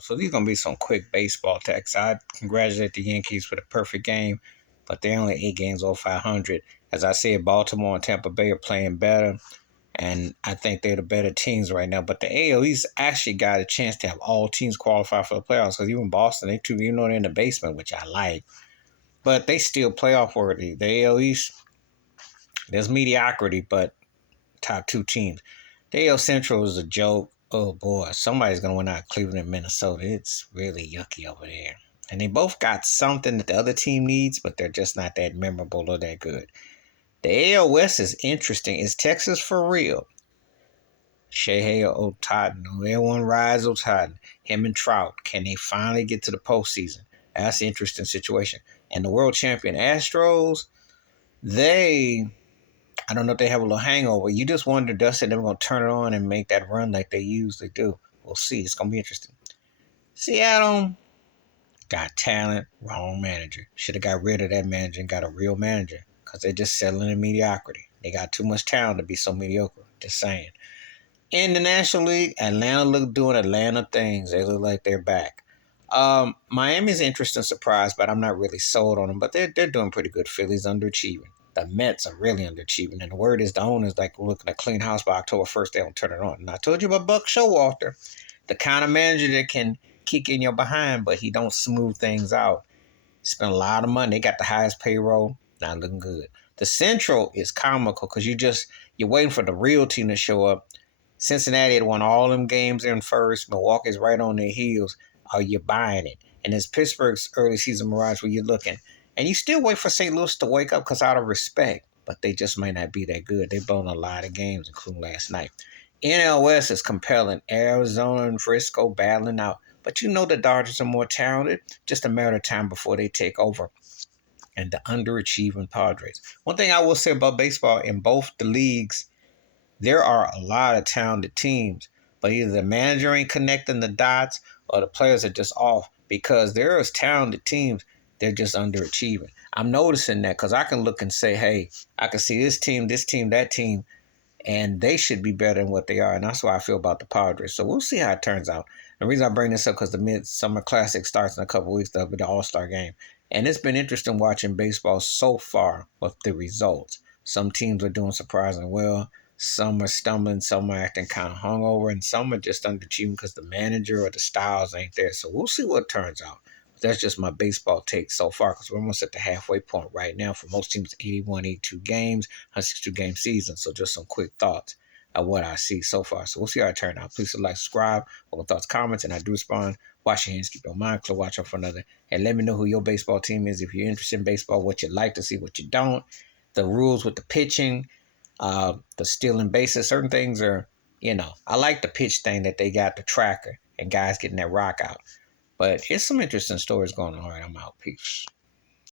So these gonna be some quick baseball texts. I congratulate the Yankees for the perfect game, but they're only 8 games over 500. As I said, Baltimore and Tampa Bay are playing better, and I think they're the better teams right now. But the AL East actually got a chance to have all teams qualify for the playoffs because even Boston, they too, even though they're in the basement, which I like, but they still playoff worthy. The AL East, there's mediocrity, but top two teams. The AL Central is a joke. Oh boy, somebody's gonna win out Cleveland and Minnesota. It's really yucky over there. And they both got something that the other team needs, but they're just not that memorable or that good. The AL West is interesting. Is Texas for real? Shohei Ohtani. Everyone rides Ohtani. Him and Trout. Can they finally get to the postseason? That's an interesting situation. And the world champion Astros, I don't know if they have a little hangover. You just wonder, Dustin, they're going to turn it on and make that run like they usually do. We'll see. It's going to be interesting. Seattle got talent, wrong manager. Should have got rid of that manager and got a real manager because they're just settling in mediocrity. They got too much talent to be so mediocre. Just saying. In the National League, Atlanta look doing Atlanta things. They look like they're back. Miami's an interesting surprise, but I'm not really sold on them. But they're doing pretty good. Philly's underachieving. The Mets are really underachieving. And the word is the owners like looking to clean house by October 1st. They don't turn it on. And I told you about Buck Showalter, the kind of manager that can kick in your behind, but he don't smooth things out. Spend a lot of money. They got the highest payroll. Not looking good. The Central is comical because you're waiting for the real team to show up. Cincinnati had won all them games in first. Milwaukee's right on their heels. Are you buying it? And it's Pittsburgh's early season mirage where you're looking. And you still wait for St. Louis to wake up because out of respect. But they just might not be that good. They've blown a lot of games, including last night. NL West is compelling. Arizona and Frisco battling out. But you know the Dodgers are more talented. Just a matter of time before they take over. And the underachieving Padres. One thing I will say about baseball, in both the leagues, there are a lot of talented teams, but either the manager ain't connecting the dots or the players are just off because there is talented teams. They're just underachieving. I'm noticing that because I can look and say, hey, I can see this team, that team, and they should be better than what they are. And that's why I feel about the Padres. So we'll see how it turns out. The reason I bring this up because the Midsummer Classic starts in a couple of weeks. That'll be the All-Star game. And it's been interesting watching baseball so far with the results. Some teams are doing surprisingly well. Some are stumbling, some are acting kind of hungover, and some are just underachieving because the manager or the styles ain't there. So we'll see what turns out. But that's just my baseball take so far because we're almost at the halfway point right now. For most teams, 81, 82 games, 162-game season. So just some quick thoughts of what I see so far. So we'll see how it turns out. Please like, subscribe, all thoughts, comments, and I do respond. Wash your hands, keep your mind clear, watch out for another. And let me know who your baseball team is. If you're interested in baseball, what you like to see, what you don't. The rules with the pitching. The stealing bases, certain things are, I like the pitch thing that they got the tracker and guys getting that rock out. But it's some interesting stories going on. All right, I'm out. Peace.